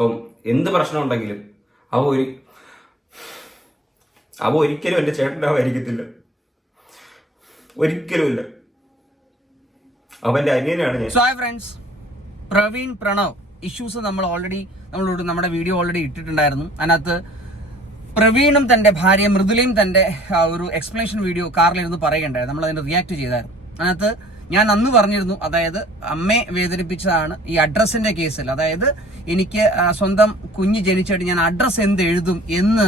ഇപ്പം എന്ത് പ്രശ്നം ഉണ്ടെങ്കിലും അവ ഒരു അവ ഒരിക്കലും എന്റെ ചേട്ടനാവായിരിക്കത്തില്ല ഒരിക്കലുമില്ല. അവന്റെ അനിയനാണ് ഞാൻ. So friends Praveen Pranav issues നമ്മൾ ഓൾറെഡി നമ്മളോട് നമ്മുടെ വീഡിയോ ഓൾറെഡി ഇട്ടിട്ടുണ്ടായിരുന്നു. അതിനകത്ത് പ്രവീണും തന്റെ ഭാര്യ മൃദുലയും തന്റെ ഒരു എക്സ്പ്ലനേഷൻ വീഡിയോ കാറിലിരുന്ന് പറയുകയുണ്ടായിരുന്നു നമ്മൾ അതിന് റിയാക്ട് ചെയ്തായിരുന്നു. അതിനകത്ത് ഞാൻ അന്ന് പറഞ്ഞിരുന്നു അതായത് അമ്മയെ വേദനിപ്പിച്ചതാണ് ഈ അഡ്രസ്സിന്റെ കേസിൽ. അതായത് എനിക്ക് സ്വന്തം കുഞ്ഞ് ജനിച്ചിട്ട് ഞാൻ അഡ്രസ്സ് എന്ത് എഴുതും എന്ന്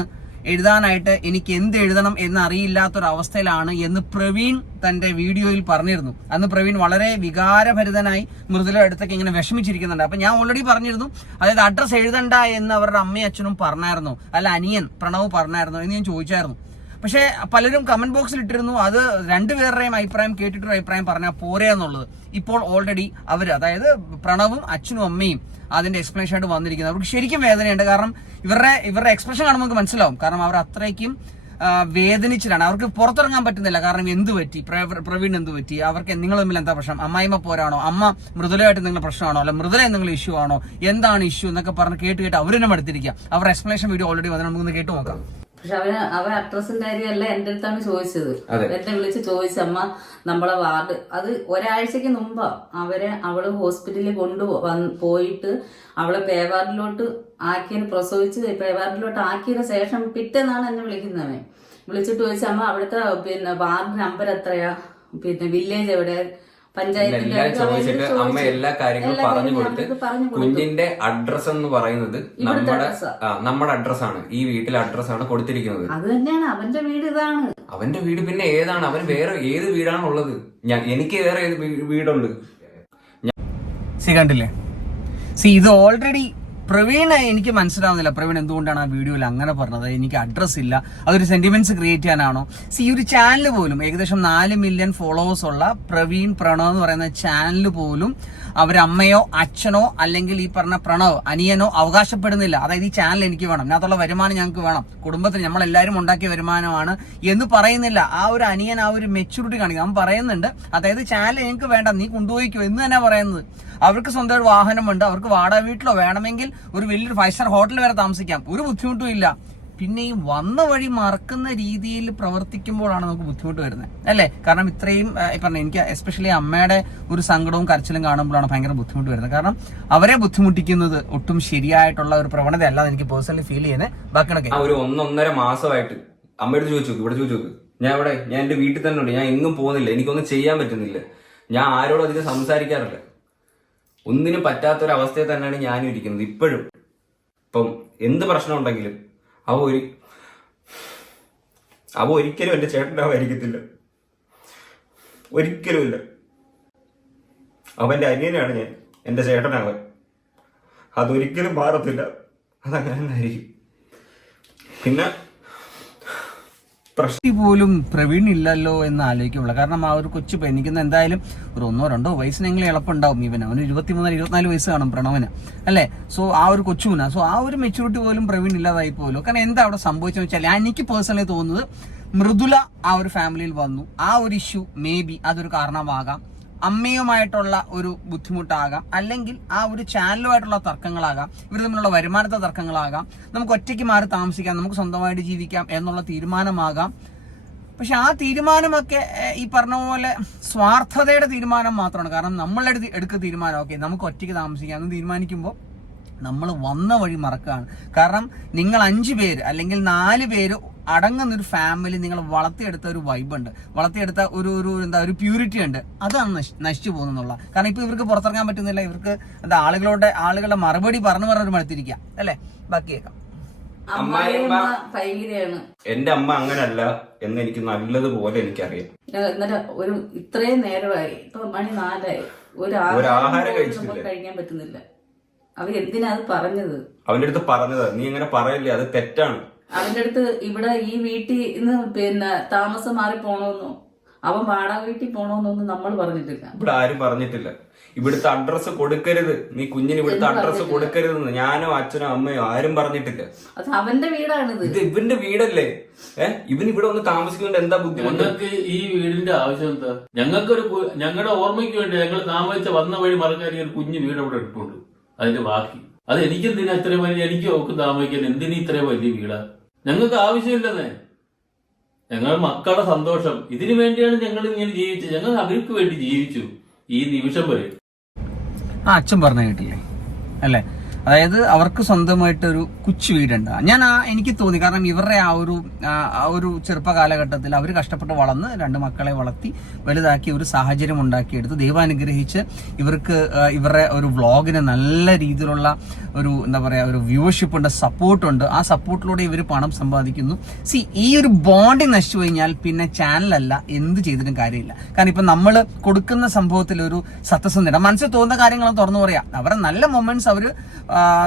എഴുതാനായിട്ട് എനിക്ക് എന്ത് എഴുതണം എന്ന് അറിയില്ലാത്തൊരവസ്ഥയിലാണ് എന്ന് പ്രവീൺ തന്റെ വീഡിയോയിൽ പറഞ്ഞിരുന്നു. അന്ന് പ്രവീൺ വളരെ വികാരഭരിതനായി മൃദുല അടുത്തൊക്കെ ഇങ്ങനെ വിഷമിച്ചിരിക്കുന്നുണ്ട്. അപ്പൊ ഞാൻ ഓൾറെഡി പറഞ്ഞിരുന്നു അതായത് അഡ്രസ്സ് എഴുതണ്ട എന്ന് അവരുടെ അമ്മയും അച്ഛനും പറഞ്ഞായിരുന്നു അല്ല അനിയൻ പ്രണവ് പറഞ്ഞായിരുന്നു എന്ന് ഞാൻ ചോദിച്ചായിരുന്നു. പക്ഷേ പലരും കമന്റ് ബോക്സിൽ ഇട്ടിരുന്നു അത് രണ്ടുപേരുടെയും അഭിപ്രായം കേട്ടിട്ടൊരു അഭിപ്രായം പറഞ്ഞാൽ പോരെ എന്നുള്ളത്. ഇപ്പോൾ ഓൾറെഡി അവർ അതായത് പ്രണവും അച്ഛനും അമ്മയും അതിന്റെ എക്സ്പ്ലനേഷൻ ആയിട്ട് വന്നിരിക്കുന്നത് അവർക്ക് ശരിക്കും വേദനയുണ്ട്. കാരണം ഇവരുടെ ഇവരുടെ എക്സ്പ്രഷൻ കാണുമ്പോൾ നമുക്ക് മനസ്സിലാവും. കാരണം അവർ അത്രയ്ക്കും വേദനിച്ചിട്ടാണ്. അവർക്ക് പുറത്തിറങ്ങാൻ പറ്റുന്നില്ല. കാരണം എന്ത് പറ്റി? പ്രവീൺ എന്ത് പറ്റി? അവർക്ക് നിങ്ങൾ തമ്മിൽ എന്താ പ്രശ്നം? അമ്മായിമ്മ പോരാണോ? അമ്മ മൃദുലയായിട്ട് എന്തെങ്കിലും പ്രശ്നമാണോ? അല്ല മൃദുല എന്തെങ്കിലും ഇഷ്യൂ ആണോ? എന്താണ് ഇഷ്യൂ എന്നൊക്കെ പറഞ്ഞ് കേട്ട് കേട്ട് അവർ മടുത്തിരിക്കുക അവരുടെ എക്സ്പ്ലനേഷൻ വീഡിയോ ഓൾറെഡി വന്ന് നമുക്കൊന്ന് കേട്ട് നോക്കാം. പക്ഷെ അവന് അവൻ അഡ്രസ്സിന്റെ കാര്യമല്ല എന്റെ അടുത്താണ് ചോദിച്ചത്. എന്നെ വിളിച്ച് ചോദിച്ചമ്മ നമ്മളെ വാർഡ് അത് ഒരാഴ്ചക്ക് മുമ്പ് അവരെ അവൾ ഹോസ്പിറ്റലിൽ കൊണ്ടു പോയിട്ട് അവളെ പേവാർഡിലോട്ട് ആക്കിയതിന് പ്രസവിച്ച് പേവാർഡിലോട്ട് ആക്കിയതിന് ശേഷം പിറ്റേന്നാണ് എന്നെ വിളിക്കുന്നവൻ. വിളിച്ചിട്ട് ചോദിച്ച അമ്മ അവിടുത്തെ പിന്നെ വാർഡ് നമ്പർ എത്രയാ? പിന്നെ വില്ലേജ് എവിടെ? എല്ലാം ചോദിച്ചിട്ട് അമ്മ എല്ലാ കാര്യങ്ങളും പറഞ്ഞു കൊടുത്ത്. കുഞ്ഞിന്റെ അഡ്രസ് എന്ന് പറയുന്നത് നമ്മുടെ നമ്മുടെ അഡ്രസ് ആ. ആ, നമ്മുടെ അഡ്രസ്സാണ് ഈ വീട്ടിലെ അഡ്രസ്സാണ് കൊടുത്തിരിക്കുന്നത്. അത് തന്നെയാണ്. അവന്റെ വീട് ഇതാണ്. അവന്റെ വീട് പിന്നെ ഏതാണ്? അവൻ വേറെ ഏത് വീടാണ് ഉള്ളത്? ഞാൻ എനിക്ക് വേറെ ഏത് വീടുണ്ട്? സി കണ്ടില്ലേ? സി ഇത് ഓൾറെഡി പ്രവീൺ എനിക്ക് മനസ്സിലാവുന്നില്ല. പ്രവീൺ എന്തുകൊണ്ടാണ് ആ വീഡിയോയിൽ അങ്ങനെ പറഞ്ഞത്? എനിക്ക് അഡ്രസ് ഇല്ല. അതൊരു സെന്റിമെന്റ്സ് ക്രിയേറ്റ് ചെയ്യാനാണോ? സി ഒരു ചാനൽ പോലും ഏകദേശം നാല് മില്യൺ ഫോളോവേഴ്സ് ഉള്ള പ്രവീൺ പ്രണവ് എന്ന് പറയുന്ന ചാനൽ പോലും അവരമ്മയോ അച്ഛനോ അല്ലെങ്കിൽ ഈ പറഞ്ഞ പ്രണവ് അനിയനോ അവകാശപ്പെടുന്നില്ല. അതായത് ഈ ചാനൽ എനിക്ക് വേണം. ഇതിനകത്തുള്ള വരുമാനം ഞങ്ങൾക്ക് വേണം. കുടുംബത്തിന് നമ്മൾ എല്ലാവരും ഉണ്ടാക്കിയ വരുമാനമാണ് എന്ന് പറയുന്നില്ല. ആ ഒരു അനിയൻ ആ ഒരു മെച്യൂരിറ്റി കാണിക്കും അവൻ പറയുന്നുണ്ട് അതായത് ചാനൽ ഞങ്ങൾക്ക് വേണ്ട. നീ കൊണ്ടുപോയിക്കോ. എന്ന് തന്നെ പറയുന്നത്. അവർക്ക് സ്വന്തമായിട്ട് വാഹനമുണ്ട് അവർക്ക് വാടക വീട്ടിലോ വേണമെങ്കിൽ ഒരു വലിയൊരു ഫൈവ് സ്റ്റാർ ഹോട്ടൽ വരെ താമസിക്കാം. ഒരു ബുദ്ധിമുട്ടും ഇല്ല. പിന്നെ ഈ വന്ന വഴി മറക്കുന്ന രീതിയിൽ പ്രവർത്തിക്കുമ്പോഴാണ് നമുക്ക് ബുദ്ധിമുട്ട് വരുന്നത്. അല്ലേ? കാരണം ഇത്രയും പറഞ്ഞു എനിക്ക് എസ്പെഷ്യലി അമ്മയുടെ ഒരു സങ്കടവും കരച്ചിലും കാണുമ്പോഴാണ് ഭയങ്കര ബുദ്ധിമുട്ട് വരുന്നത്. കാരണം അവരെ ബുദ്ധിമുട്ടിക്കുന്നത് ഒട്ടും ശരിയായിട്ടുള്ള ഒരു പ്രവണത അല്ലാതെ എനിക്ക് പേഴ്സണലി ഫീൽ ചെയ്യുന്നത് ബാക്കിയൊക്കെ ഒരു ഒന്നൊന്നര മാസമായിട്ട് അമ്മയോട് ചോദിച്ചു ഇവിടെ ചോദിച്ചു ഞാൻ ഇവിടെ ഞാൻ എന്റെ വീട്ടിൽ തന്നെ ഉണ്ട്. ഞാൻ എങ്ങും പോകുന്നില്ല. എനിക്കൊന്നും ചെയ്യാൻ പറ്റുന്നില്ല. ഞാൻ ആരോടും അധികം സംസാരിക്കാറില്ല. ഒന്നിനും പറ്റാത്തൊരവസ്ഥയിൽ തന്നെയാണ് ഞാനും ഇരിക്കുന്നത് ഇപ്പോഴും. ഇപ്പം എന്ത് പ്രശ്നം ഉണ്ടെങ്കിലും അവ ഒരു അവ ഒരിക്കലും എന്റെ ചേട്ടനാവായിരിക്കത്തില്ല ഒരിക്കലുമില്ല അവന്റെ അനിയനാണ് ഞാൻ എന്റെ ചേട്ടനാവൻ. അതൊരിക്കലും മാറത്തില്ല. അതങ്ങനെ ആയിരിക്കും പിന്നെ പ്രശ്നം. പോലും പ്രവീൺ ഇല്ലല്ലോ എന്ന് ആലോചിക്കുള്ളൂ കാരണം ആ ഒരു കൊച്ചു പെനിക്കുന്ന എന്തായാലും ഒരു ഒന്നോ രണ്ടോ വയസ്സിനെങ്കിലും എളുപ്പമുണ്ടാവും ഇവന്. അവന് ഇരുപത്തിമൂന്ന് ഇരുപത്തിനാല് വയസ്സ് കാണും പ്രണവന്. അല്ലേ? സോ ആ ഒരു കൊച്ചുവിന സോ ആ ഒരു മെച്യൂരിറ്റി പോലും പ്രവീൺ ഇല്ലാതായി പോലും കാരണം എന്താ അവിടെ സംഭവിച്ചെന്ന് വെച്ചാൽ എനിക്ക് പേഴ്സണലി തോന്നുന്നത് മൃദുല ആ ഒരു ഫാമിലിയിൽ വന്നു. ആ ഒരു ഇഷ്യൂ മേ ബി അതൊരു കാരണമാകാം. അമ്മയുമായിട്ടുള്ള ഒരു ബുദ്ധിമുട്ടാകാം. അല്ലെങ്കിൽ ആ ഒരു ചാനലുമായിട്ടുള്ള തർക്കങ്ങളാകാം. ഇവർ തമ്മിലുള്ള വരുമാനത്തെ തർക്കങ്ങളാകാം. നമുക്ക് ഒറ്റയ്ക്ക് മാറി താമസിക്കാം. നമുക്ക് സ്വന്തമായിട്ട് ജീവിക്കാം എന്നുള്ള തീരുമാനമാകാം. പക്ഷെ ആ തീരുമാനമൊക്കെ ഈ പറഞ്ഞ പോലെ സ്വാർത്ഥതയുടെ തീരുമാനം മാത്രമാണ്. കാരണം നമ്മളെടുത്ത് എടുക്കുന്ന തീരുമാനം ഓക്കെ നമുക്ക് ഒറ്റയ്ക്ക് താമസിക്കാം എന്ന് തീരുമാനിക്കുമ്പോൾ നമ്മൾ വന്ന വഴി മറക്കുകയാണ്. കാരണം നിങ്ങൾ അഞ്ച് പേര് അല്ലെങ്കിൽ നാല് പേര് അടങ്ങുന്ന ഒരു ഫാമിലി നിങ്ങൾ വളർത്തിയെടുത്ത ഒരു വൈബുണ്ട് വളർത്തിയെടുത്ത ഒരു ഒരു എന്താ ഒരു പ്യൂരിറ്റി ഉണ്ട്. അതാണ് നശി- നശിച്ചു പോകുന്നുള്ള കാരണം ഇപ്പൊ ഇവർക്ക് പുറത്തിറങ്ങാൻ പറ്റുന്നില്ല. ഇവർക്ക് എന്താ ആളുകളുടെ ആളുകളുടെ മറുപടി പറഞ്ഞു പറഞ്ഞു മടുത്തിരിക്കുക അല്ലേ? ബാക്കി കേൾക്കാം. അമ്മായിയമ്മ ഭയങ്കരയാണ്. എന്റെ അമ്മ അങ്ങനല്ല എന്ന് എനിക്ക് നല്ലതുപോലെ എനിക്കറിയാം. എന്നിട്ട് ഒരു ഇത്രയും നേരമായി. ഇപ്പൊ മണി നാലായി. ഒരു ആഹാരം കഴിക്കാൻ പറ്റുന്നില്ല. അവർ എന്തിനാ അത് പറഞ്ഞത്? അവന്റെ അടുത്ത് പറഞ്ഞത്. നീ അങ്ങനെ പറയില്ലേ? അത് തെറ്റാണ്. അവന്റെ അടുത്ത് ഇവിടെ ഈ വീട്ടിൽ നിന്ന് പിന്നെ താമസം മാറി പോണോന്നോ? അവൻ വാടക വീട്ടിൽ പോണോന്നൊന്നും നമ്മൾ പറഞ്ഞിട്ടില്ല. ഇവിടെ ആരും പറഞ്ഞിട്ടില്ല. ഇവിടുത്തെ അഡ്രസ് കൊടുക്കരുത്. നീ കുഞ്ഞിന് ഇവിടുത്തെ അഡ്രസ് കൊടുക്കരുത് ഞാനോ അച്ഛനോ അമ്മയോ ആരും പറഞ്ഞിട്ടില്ല. അത് അവന്റെ വീടാണിത്. ഇത് ഇവന്റെ വീടല്ലേ? ഏഹ് ഇവൻ ഇവിടെ ഒന്ന് താമസിക്കുന്നുണ്ട്. എന്താ ബുദ്ധിമുട്ട് ഞങ്ങൾക്ക് ഈ വീടിന്റെ ആവശ്യം എന്താ? ഞങ്ങൾക്കൊരു കു- ഞങ്ങളുടെ ഓർമ്മയ്ക്ക് വേണ്ടി ഞങ്ങൾ താമസിച്ച വന്ന വഴി മറക്കാൻ ഒരു കുഞ്ഞു വീട് അവിടെ എടുപ്പുണ്ട്. അതിന്റെ ബാക്കി. അത് എനിക്കെന്തിനാ ഇത്രയും വലിയ എനിക്ക് ഓക്ക് താമസിക്കാൻ എന്തിനീ ഇത്രയും വലിയ വീടാ? ഞങ്ങൾക്ക് ആവശ്യമില്ലെന്നേ ഞങ്ങൾ മക്കളുടെ സന്തോഷം. ഇതിനു വേണ്ടിയാണ് ഞങ്ങൾ ഇങ്ങനെ ജീവിച്ചത്. ഞങ്ങൾ അവർക്ക് വേണ്ടി ജീവിച്ചു. ഈ നിമിഷം വരെ. ആ അച്ഛൻ പറഞ്ഞ കേട്ടില്ലേ? അല്ലേ? അതായത് അവർക്ക് സ്വന്തമായിട്ട് ഒരു കുച്ചു വീടുണ്ട്. ഞാൻ ആ എനിക്ക് തോന്നി. കാരണം ഇവരുടെ ആ ഒരു ആ ഒരു ചെറുപ്പ കാലഘട്ടത്തിൽ അവർ കഷ്ടപ്പെട്ട് വളർന്ന് രണ്ട് മക്കളെ വളർത്തി വലുതാക്കി ഒരു സാഹചര്യം ഉണ്ടാക്കിയെടുത്ത് ദൈവം അനുഗ്രഹിച്ച് ഇവർക്ക് ഇവരുടെ ഒരു വ്ളോഗിന് നല്ല രീതിയിലുള്ള ഒരു എന്താ പറയുക ഒരു വ്യൂവർഷിപ്പ് ഉണ്ട് സപ്പോർട്ടുണ്ട് ആ സപ്പോർട്ടിലൂടെ ഇവർ പണം സമ്പാദിക്കുന്നു. സി ഈ ഒരു ബോണ്ടി നശിച്ചു കഴിഞ്ഞാൽ പിന്നെ ചാനലല്ല എന്ത് ചെയ്തിട്ടും കാര്യമില്ല. കാരണം ഇപ്പം നമ്മൾ കൊടുക്കുന്ന സംഭവത്തിൽ ഒരു സത്യസന്ധത മനസ്സിൽ തോന്നുന്ന കാര്യങ്ങളും തുറന്നു പറയാം. അവരുടെ നല്ല മൊമെന്റ്സ് അവർ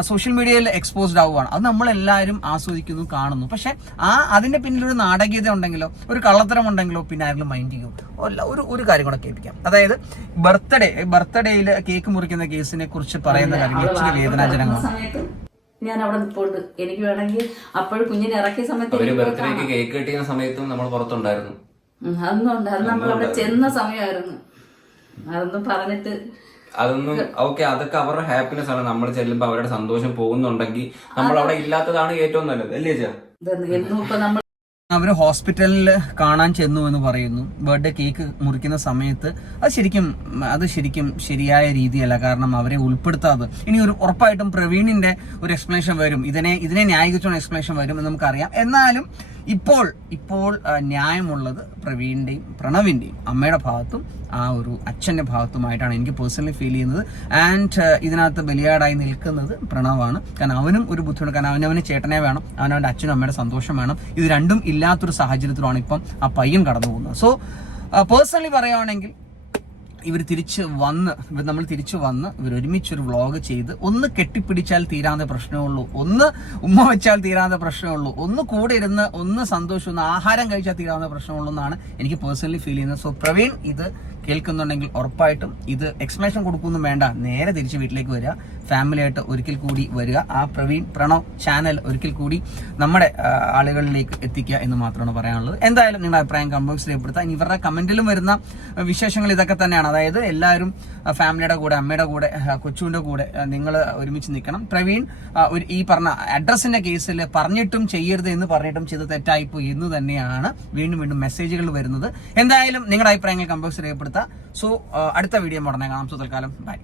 സോഷ്യൽ മീഡിയയിൽ എക്സ്പോസ്ഡ് ആവുകയാണ് അത് നമ്മൾ എല്ലാവരും ആസ്വദിക്കുന്നു കാണുന്നു. പക്ഷെ ആ അതിന്റെ പിന്നിൽ ഒരു നാടകീയത ഉണ്ടെങ്കിലോ ഒരു കള്ളത്തരം ഉണ്ടെങ്കിലോ പിന്നെ ആരെങ്കിലും മൈൻഡ് ചെയ്യും. ഒരു ഒരു കാര്യം കൂടെ കേൾപ്പിക്കാം. അതായത് ബർത്ത്ഡേ ബർത്ത്ഡേയിൽ കേക്ക് മുറിക്കുന്ന കേസിനെ കുറിച്ച് പറയുന്ന കാര്യങ്ങൾ ഇച്ചിരി വേദനാജനകമാണ്. ഞാൻ അവിടെ നിൽപ്പുണ്ട് എനിക്ക് വേണമെങ്കിൽ അപ്പോഴും കുഞ്ഞിനെ ഇറക്കിയ സമയത്ത് ബർത്ത്ഡേക്ക് കേക്ക് കിട്ടിയ സമയത്തും നമ്മൾ പുറത്തുണ്ടായിരുന്നു. അന്നും അതൊന്നും ഉണ്ട് അത് നമ്മൾ അവിടെ ചെന്ന സമയമായിരുന്നു. അതൊന്നും പറഞ്ഞിട്ട് അതൊന്നും ഓക്കെ അതൊക്കെ അവരുടെ ഹാപ്പിനെസ് ആണ്. നമ്മൾ ചെല്ലുമ്പോൾ അവരുടെ സന്തോഷം പോകുന്നുണ്ടെങ്കിൽ നമ്മൾ അവിടെ ഇല്ലാത്തതാണ് ഏറ്റവും നല്ലത്. അല്ലേ ചാ അവർ അവർ ഹോസ്പിറ്റലിൽ കാണാൻ ചെന്നു എന്ന് പറയുന്നു. ബർത്ത്ഡേ കേക്ക് മുറിക്കുന്ന സമയത്ത് അത് ശരിക്കും അത് ശരിക്കും ശരിയായ രീതിയല്ല. കാരണം അവരെ ഉൾപ്പെടുത്താതെ. ഇനി ഒരു ഉറപ്പായിട്ടും പ്രവീണിന്റെ ഒരു എക്സ്പ്ലനേഷൻ വരും. ഇതിനെ ഇതിനെ ന്യായീകരിച്ചുള്ള എക്സ്പ്ലനേഷൻ വരും എന്ന് നമുക്കറിയാം. എന്നാലും ഇപ്പോൾ ഇപ്പോൾ ന്യായമുള്ളത് പ്രവീണിന്റെയും പ്രണവിന്റെയും അമ്മയുടെ ഭാഗത്തും ആ ഒരു അച്ഛന്റെ ഭാഗത്തുമായിട്ടാണ് എനിക്ക് പേഴ്സണലി ഫീൽ ചെയ്യുന്നത്. ആൻഡ് ഇതിനകത്ത് ബലിയാടായി നിൽക്കുന്നത് പ്രണവാണ്. കാരണം അവനും ഒരു ബുദ്ധിമുട്ട് കാരണം അവനവന് ചേട്ടനെ വേണം അവനവന്റെ അച്ഛനും അമ്മയുടെ സന്തോഷം വേണം. ഇത് രണ്ടും ഇല്ലാത്തൊരു സാഹചര്യത്തിലാണ് ഇപ്പം ആ പയ്യൻ കടന്നു പോകുന്നത് സോ പേഴ്സണലി പറയുകയാണെങ്കിൽ ഇവർ തിരിച്ച് വന്ന് ഇവർ നമ്മൾ തിരിച്ചു വന്ന് ഇവർ ഒരുമിച്ചൊരു വ്ളോഗ് ചെയ്ത് ഒന്ന് കെട്ടിപ്പിടിച്ചാൽ തീരാതെ പ്രശ്നമുള്ളൂ ഒന്ന് ഉമ്മ വെച്ചാൽ തീരാതെ പ്രശ്നമുള്ളൂ ഒന്ന് കൂടെ ഇരുന്ന് ഒന്ന് സന്തോഷം ഒന്ന് ആഹാരം കഴിച്ചാൽ തീരാവുന്ന പ്രശ്നമുള്ളൂ എന്നാണ് എനിക്ക് പേഴ്സണലി ഫീൽ ചെയ്യുന്നത്. സോ പ്രവീൺ ഇത് കേൾക്കുന്നുണ്ടെങ്കിൽ ഉറപ്പായിട്ടും ഇത് എക്സ്പ്ലനേഷൻ കൊടുക്കുന്നു വേണ്ട. നേരെ തിരിച്ച് വീട്ടിലേക്ക് വരിക. ഫാമിലിയായിട്ട് ഒരിക്കൽ കൂടി വരിക. ആ പ്രവീൺ പ്രണവ് ചാനൽ ഒരിക്കൽ കൂടി നമ്മുടെ ആളുകളിലേക്ക് എത്തിക്കുക എന്ന് മാത്രമാണ് പറയാനുള്ളത്. എന്തായാലും നിങ്ങളുടെ അഭിപ്രായം കമന്റ്സ് രേഖപ്പെടുത്താം ഇനി ഇവരുടെ കമന്റിലും വരുന്ന വിശേഷങ്ങൾ ഇതൊക്കെ തന്നെയാണ്. അതായത് എല്ലാവരും ഫാമിലിയുടെ കൂടെ അമ്മയുടെ കൂടെ കൊച്ചുവിന്റെ കൂടെ നിങ്ങൾ ഒരുമിച്ച് നിൽക്കണം. പ്രവീൺ ഒരു ഈ പറഞ്ഞ അഡ്രസ്സിന്റെ കേസിൽ പറഞ്ഞിട്ടും ചെയ്യരുത് എന്ന് പറഞ്ഞിട്ടും ചെയ്ത് തെറ്റായിപ്പോയി എന്ന് തന്നെയാണ് വീണ്ടും വീണ്ടും മെസ്സേജുകൾ വരുന്നത്. എന്തായാലും നിങ്ങളുടെ അഭിപ്രായങ്ങൾ കമ്പോസ് രേഖപ്പെടുത്താം സോ അടുത്ത വീഡിയോ ഉടനെ കാണാം. സോ തൽക്കാലം ബൈ.